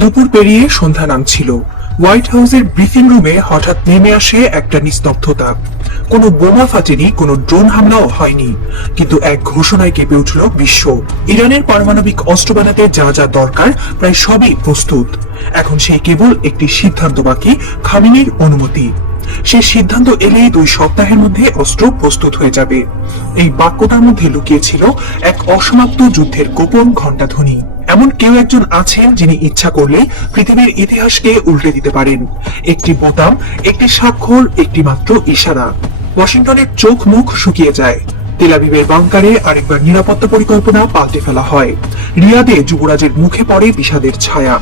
দুপুর পেরিয়ে সন্ধ্যা নামছিল। হোয়াইট হাউসের ব্রিফিং রুমে হঠাৎ নেমে আসে একটা নিস্তব্ধতা। কোনো বোমা ফাটেনি, কোনো ড্রোন হামলাও হয়নি, কিন্তু এক ঘোষণায় কেঁপে উঠল বিশ্ব। ইরানের পারমাণবিক অস্ত্র বানাতে যা যা দরকার প্রায় সবই প্রস্তুত। এখন সেই কেবল একটি সিদ্ধান্ত বাকি, খামেনির অনুমতি। সেই সিদ্ধান্ত এলেই 2 সপ্তাহের মধ্যে অস্ত্র প্রস্তুত হয়ে যাবে। এই বাক্যটার মধ্যে লুকিয়ে ছিল এক অসমাপ্ত যুদ্ধের গোপন ঘণ্টাধ্বনি। এমন কেউ একজন আছেন যিনি ইচ্ছা করলেই পৃথিবীর ইতিহাসকে উল্টে দিতে পারেন। একটি বোতাম, একটি স্বাক্ষর, একটি মাত্র ইশারা। ওয়াশিংটনের চোখ মুখ শুকিয়ে যায়। তেল আবিবের বাংকারে আরেকবার নিরাপত্তা পরিকল্পনা পাল্টে ফেলা হয়। রিয়াদে যুবরাজের মুখে পড়ে বিষাদের ছায়া।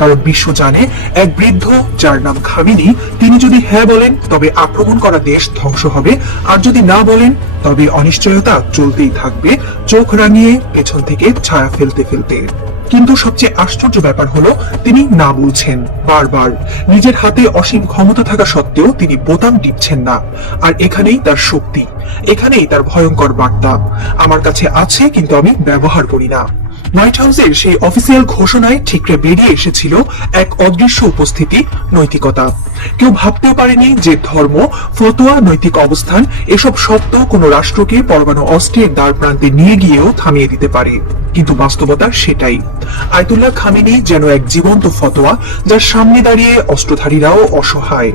কারণ বিশ্ব জানে, এক বৃদ্ধ যার নাম খামেনি, তিনি যদি হ্যাঁ বলেন তবে আক্রমণ করা দেশ ধ্বংস হবে, আর যদি না বলেন তবে অনিশ্চয়তা চলতেই থাকবে, চোখ রাঙিয়ে পেছন থেকে ছায়া ফেলতে ফেলতে। কিন্তু সবচেয়ে আশ্চর্য ব্যাপার হলো, তিনি না বলছেন বারবার। নিজের হাতে অসীম ক্ষমতা থাকা সত্ত্বেও তিনি বোতাম টিপছেন না। আর এখানেই তার শক্তি, এখানেই তার ভয়ঙ্কর বার্তা। আমার কাছে আছে, কিন্তু আমি ব্যবহার করি না। হোয়াইট হাউসের সেই অফিসিয়াল ঘোষণায় ঠিকরে বেরিয়ে এসেছিল এক অদৃশ্য উপস্থিতি, নৈতিকতা। কেউ ভাবতেও পারেনি যে ধর্ম, ফতোয়া, নৈতিক অবস্থান এসব শব্দ কোনো রাষ্ট্রকে পরমাণু অস্ত্রের দ্বার প্রান্তে নিয়ে গিয়েও থামিয়ে দিতে পারে। কিন্তু বাস্তবতা সেটাই। আয়াতুল্লাহ খামেনি যেন এক জীবন্ত ফতোয়া, যার সামনে দাঁড়িয়ে অস্ত্রধারীরাও অসহায়।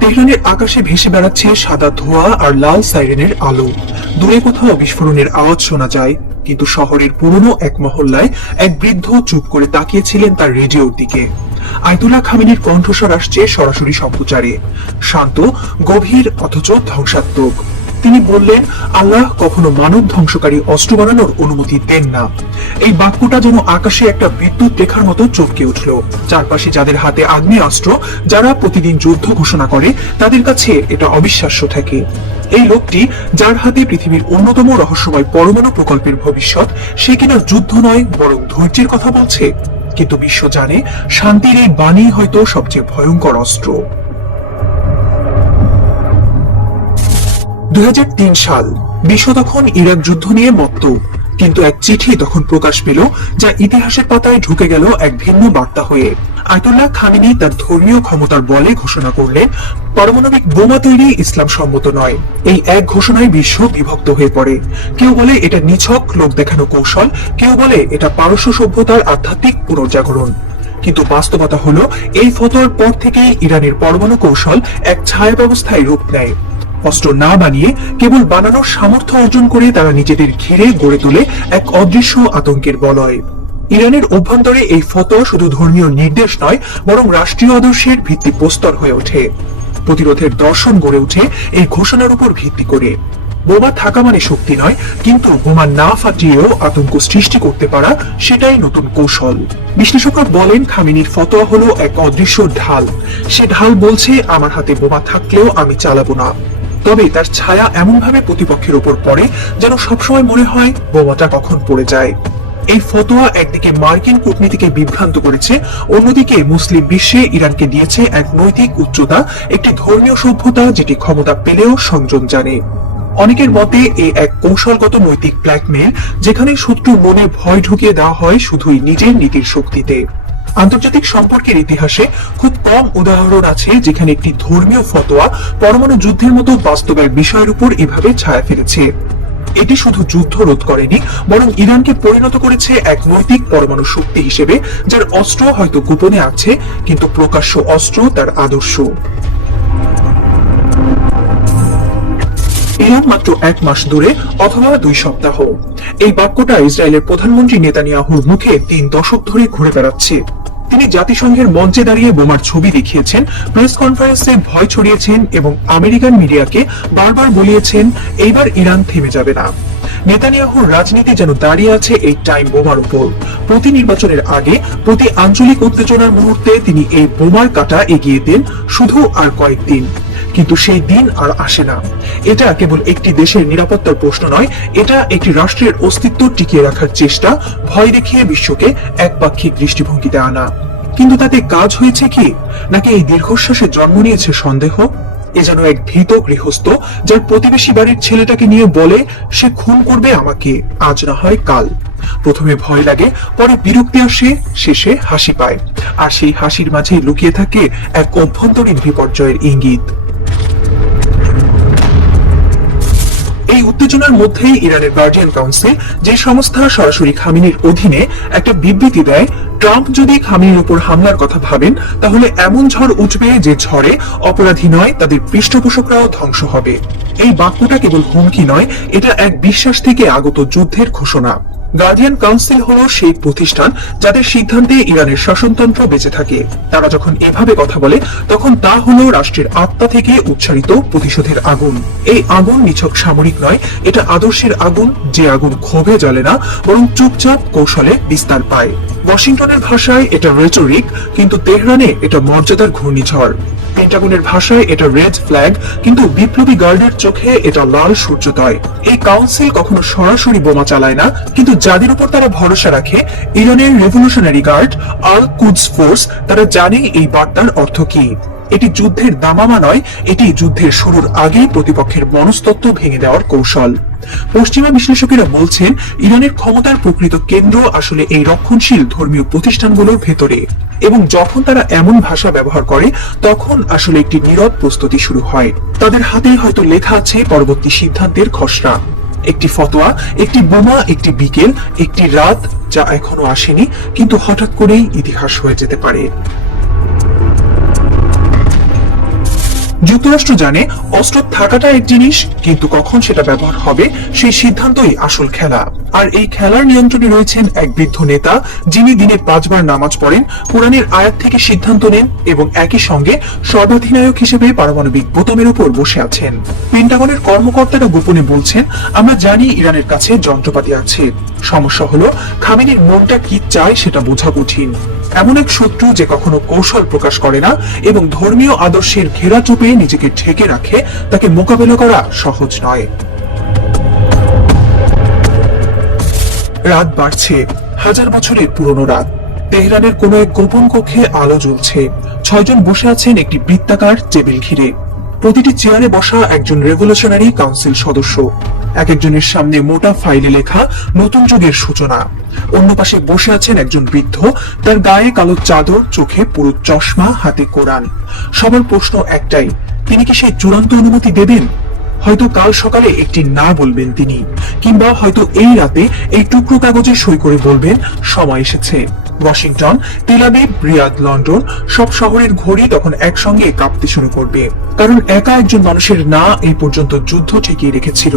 তেহরানের আকাশে ভেসে বেড়াচ্ছে সাদা ধোঁয়া আর লাল সাইরেনের আলো। দূরে কোথাও বিস্ফোরণের আওয়াজ শোনা যায়, কিন্তু শহরের পুরনো এক মহল্লায় এক বৃদ্ধ চুপ করে তাকিয়েছিলেন তার রেডিওর দিকে। আয়াতুল্লাহ খামেনির কণ্ঠস্বর আসছে সরাসরি সম্প্রচারে, শান্ত, গভীর, অথচ ধ্বংসাত্মক। তিনি বললেন, আল্লাহ কখনো মানব ধ্বংসকারী অস্ত্র বানানোর অনুমতি দেন না। এই বাক্যটা যেন আকাশে একটা বিদ্যুৎ রেখার মতো চমকে উঠল। চারপাশে যাদের হাতে আগ্নেয়াস্ত্র, যারা প্রতিদিন যুদ্ধ ঘোষণা করে, তাদের কাছে এটা অবিশ্বাস্য থাকে। এই লোকটি, যার হাতে পৃথিবীর অন্যতম রহস্যময় পরমাণু প্রকল্পের ভবিষ্যৎ, সে কিনা যুদ্ধ নয় বরং ধৈর্যের কথা বলছে। কিন্তু বিশ্ব জানে, শান্তির এই বাণী হয়তো সবচেয়ে ভয়ঙ্কর অস্ত্র। 2003 সাল। বিশ্ব তখন ইরাক যুদ্ধ নিয়ে মত্ত, কিন্তু এক চিঠি তখন প্রকাশ পেল, যা ইতিহাসের পাতায় ঢুকে গেল এক ভিন্ন বার্তা হয়ে। আয়াতুল্লাহ খামেনি তার ধর্মীয় ক্ষমতার বলে ঘোষণা করলেন, পারমাণবিক বোমা তৈরি ইসলাম সম্মত নয়। এই এক ঘোষণায় বিশ্ব বিভক্ত হয়ে পড়ে। কেউ বলে এটা নিছক লোক দেখানো কৌশল, কেউ বলে এটা পারস্য সভ্যতার আধ্যাত্মিক পুনর্জাগরণ। কিন্তু বাস্তবতা হলো, এই ফতোয়ার পর থেকেই ইরানের পরমাণু কৌশল এক ছায়া ব্যবস্থায় রূপ নেয়। অস্ত্র না বানিয়ে কেবল বানানোর সামর্থ্য অর্জন করে তারা নিজেদের ঘিরে গড়ে তোলে এক অদৃশ্য আতঙ্কের বলয়। ইরানের অভ্যন্তরে এই ফতোয়া শুধু ধর্মীয় নির্দেশ নয়, বরং রাষ্ট্রীয় আদর্শের ভিত্তিপ্রস্তর হয়ে ওঠে। প্রতিরোধের দর্শন গড়ে ওঠে এই ঘোষণার উপর ভিত্তি করে। বোমা থাকা মানে শক্তি নয়, কিন্তু বোমা না ফাটিয়েও আতঙ্ক সৃষ্টি করতে পারা, সেটাই নতুন কৌশল। বিশ্লেষকরা বলেন, খামেনির ফতোয়া হলো এক অদৃশ্য ঢাল। সে ঢাল বলছে, আমার হাতে বোমা থাকলেও আমি চালাবো না। তবে তার ছায়া এমন ভাবে প্রতিপক্ষের উপর পড়ে, যেন সবসময় মনে হয় বোমাটা কখন পড়ে যায়। এই ফতোয়া একদিকে মার্কিন কূটনীতিকে বিভ্রান্ত করেছে, অন্যদিকে মুসলিম বিশ্বে ইরানকে দিয়েছে এক নৈতিক উচ্চতা, একটি ধর্মীয় সভ্যতা যেটি ক্ষমতা পেলেও সংযম জানে। অনেকের মতে এ এক কৌশলগত নৈতিক ব্ল্যাকমেল, যেখানে শত্রুর মনে ভয় ঢুকিয়ে দেওয়া হয় শুধুই নিজের নীতির শক্তিতে। আন্তর্জাতিক সম্পর্কের ইতিহাসে খুব কম উদাহরণ আছে যেখানে একটি ধর্মীয় ফতোয়া পরমাণু যুদ্ধের মতো বাস্তবের বিষয়ের উপর এভাবে ছায়া ফেলেছে। এটি শুধু যুদ্ধ রোধ করেনি, বরং ইরানকে পরিণত করেছে এক নৈতিক পরমাণু শক্তি হিসেবে, যার অস্ত্র হয়তো গোপনে আছে, কিন্তু প্রকাশ্য অস্ত্র তার আদর্শ। ইরান মাত্র 1 মাস দূরে, অথবা 2 সপ্তাহ। এই বাক্যটা ইসরায়েলের প্রধানমন্ত্রী নেতানিয়াহুর মুখে 3 দশক ধরে ঘুরে বেড়াচ্ছে। তিনি জাতিসংঘের মঞ্চে দাঁড়িয়ে বোমার ছবি দেখিয়েছেন, প্রেস কনফারেন্সে ভয় ছড়িয়েছেন এবং আমেরিকান মিডিয়াকে বারবার বলিয়েছেন, এইবার ইরান থেমে যাবে না। নেতানিয়াহুর রাজনীতি যেন দাঁড়িয়ে আছে এই টাইম বোমার উপর। প্রতি নির্বাচনের আগে, প্রতি আঞ্চলিক উত্তেজনার মুহূর্তে তিনি এই বোমার কাঁটা এগিয়ে দেন, শুধু আর কয়েকদিন। কিন্তু সেই দিন আর আসে না। এটা কেবল একটি দেশের নিরাপত্তার প্রশ্ন নয়, এটা একটি রাষ্ট্রের অস্তিত্ব টিকিয়ে রাখার চেষ্টা, ভয় দেখিয়ে বিশ্বকে একপাক্ষিক দৃষ্টিভঙ্গিতে আনা। কিন্তু তাতে কাজ হয়েছে কি, নাকি এই দীর্ঘশ্বাসে জন্ম নিয়েছে সন্দেহ? এ যেন এক ভীত গৃহস্থ, যার প্রতিবেশী বাড়ির ছেলেটাকে নিয়ে বলে সে খুন করবে আমাকে, আজ না হয় কাল। প্রথমে ভয় লাগে, পরে বিরক্তি আসে, শেষে হাসি পায়। আর সেই হাসির মাঝে লুকিয়ে থাকে এক অভ্যন্তরীণ বিপর্যয়ের ইঙ্গিত। এই উত্তেজনার মধ্যেই ইরানের গার্ডিয়ান কাউন্সিল, যে সংস্থা সরাসরি খামেনির অধীনে, একটা বিবৃতি দেয়, ট্রাম্প যদি খামেনির উপর হামলার কথা ভাবেন তাহলে এমন ঝড় উঠবে যে ঝড়ে অপরাধী নয়, তাদের পৃষ্ঠপোষকরাও ধ্বংস হবে। এই বাক্যটা কেবল হুমকি নয়, এটা এক বিশ্বাস থেকে আগত যুদ্ধের ঘোষণা। গার্ডিয়ান কাউন্সিল হলো সেই প্রতিষ্ঠান যাদের সিদ্ধান্তে ইরানের শাসনতন্ত্র বেঁচে থাকে। তারা যখন এভাবে কথা বলে তখন তা হলো রাষ্ট্রের আত্মা থেকে উচ্চারিত প্রতিশোধের আগুন। এই আগুন নিছক সামরিক নয়, এটা আদর্শের আগুন, যে আগুন ক্ষোভে জ্বলে না, বরং চুপচাপ কৌশলে বিস্তার পায়। ওয়াশিংটনের ভাষায় এটা রেটরিক, কিন্তু তেহরানে এটা মর্যাদার ঘূর্ণিঝড়। পেন্টাগনের ভাষায় এটা রেড ফ্ল্যাগ, কিন্তু বিপ্লবী গার্ডের চোখে এটা লাল সূর্যোদয়। এই কাউন্সিল কখনো সরাসরি বোমা চালায় না, কিন্তু যাদের উপর তারা ভরসা রাখে, ইরানের রেভলিউশনারি গার্ড, আল কুদস ফোর্স, তারা জানে এই বার্তার অর্থ কি। এটি যুদ্ধের দামামা নয়, এটি যুদ্ধের শুরুর আগেই প্রতিপক্ষের মনস্তত্ত্ব ভেঙে দেওয়ার কৌশল। পশ্চিমা বিশ্লেষকেরা বলছেন ইরানের ক্ষমতার প্রকৃত কেন্দ্র আসলে এই রক্ষণশীল ধর্মীয় প্রতিষ্ঠানগুলোর ভেতরে, এবং যখন তারা এমন ভাষা ব্যবহার করে তখন আসলে একটি নীরব প্রস্তুতি শুরু হয়। তাদের হাতে হয়তো লেখা আছে পরবর্তী সিদ্ধান্তের খসড়া, একটি ফতোয়া, একটি বোমা, একটি বিকেল, একটি রাত যা এখনো আসেনি, কিন্তু হঠাৎ করেই ইতিহাস হয়ে যেতে পারে। যুক্তরাষ্ট্র জানে অস্ত্র থাকাটা এক জিনিস, কিন্তু কখন সেটা ব্যবহার হবে সেই সিদ্ধান্তই আসল খেলা। আর এই খেলার নিয়ন্ত্রণে রয়েছেন এক বৃদ্ধ নেতা, যিনি দিনে 5 বার নামাজ পড়েন, কোরআনের আয়াত থেকে সিদ্ধান্ত নেন এবং একই সঙ্গে সর্বাধিনায়ক হিসেবে পারমাণবিক বোতামের উপর বসে আছেন। পেন্টাগনের কর্মকর্তারা গোপনে বলছেন, আমরা জানি ইরানের কাছে যন্ত্রপাতি আছে, সমস্যা হলো খামেনির মনটা কি চায় সেটা বোঝা কঠিন। এমন এক শত্রু যে কখনো কৌশল প্রকাশ করে না এবং ধর্মীয় আদর্শের ঘেরা চুপে নিজেকে ঢেকে রাখে, তাকে মোকাবেলা করা সহজ নয়। রাত বাড়ছে, 1000 বছরের পুরনো রাত। তেহরানের কোনো এক গোপন কক্ষে আলো জ্বলছে। 6 জন বসে আছেন একটি বৃত্তাকার টেবিল ঘিরে। প্রতিটি চেয়ারে বসা একজন রেভলিউশনারি কাউন্সিল সদস্য। এক একজনের সামনে মোটা ফাইলে লেখা নতুন যুগের সূচনা। অন্য পাশে বসে আছেন একজন বৃদ্ধ, তার গায়ে কালো চাদর, চোখে পুরো চশমা, হাতে কোরআন। সবার প্রশ্ন একটাই, তিনি কি সেই চূড়ান্ত অনুমতি দেবেন? হয়তো কাল সকালে একটি না বলবেন তিনি, কিংবা হয়তো এই রাতে এই টুকরো কাগজে সই করে বলবেন সময় এসেছে। Washington, Tel Aviv, Riyad, London, সব শহরের ঘড়ি তখন একসঙ্গে কাঁপতে শুরু করবে, কারণ একা একজন মানুষের না এই পর্যন্ত যুদ্ধ ঠেকিয়ে রেখেছিল।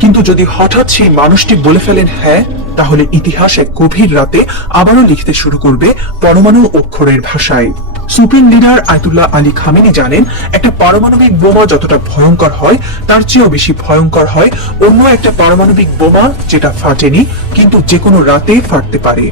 কিন্তু যদি হঠাৎ সেই মানুষটি বলে ফেলেন হ্যাঁ, তাহলে ইতিহাস এক গভীর রাতে আবারও লিখতে শুরু করবে পরমাণু অক্ষরের ভাষায়। Supreme leader Ayatollah Ali Khamenei জানেন, একটা পারমাণবিক বোমা যতটা ভয়ঙ্কর হয় তার চেয়েও বেশি ভয়ঙ্কর হয় অন্য একটা পারমাণবিক বোমা যেটা ফাটেনি কিন্তু যে কোনো রাতে ফাটতে পারে।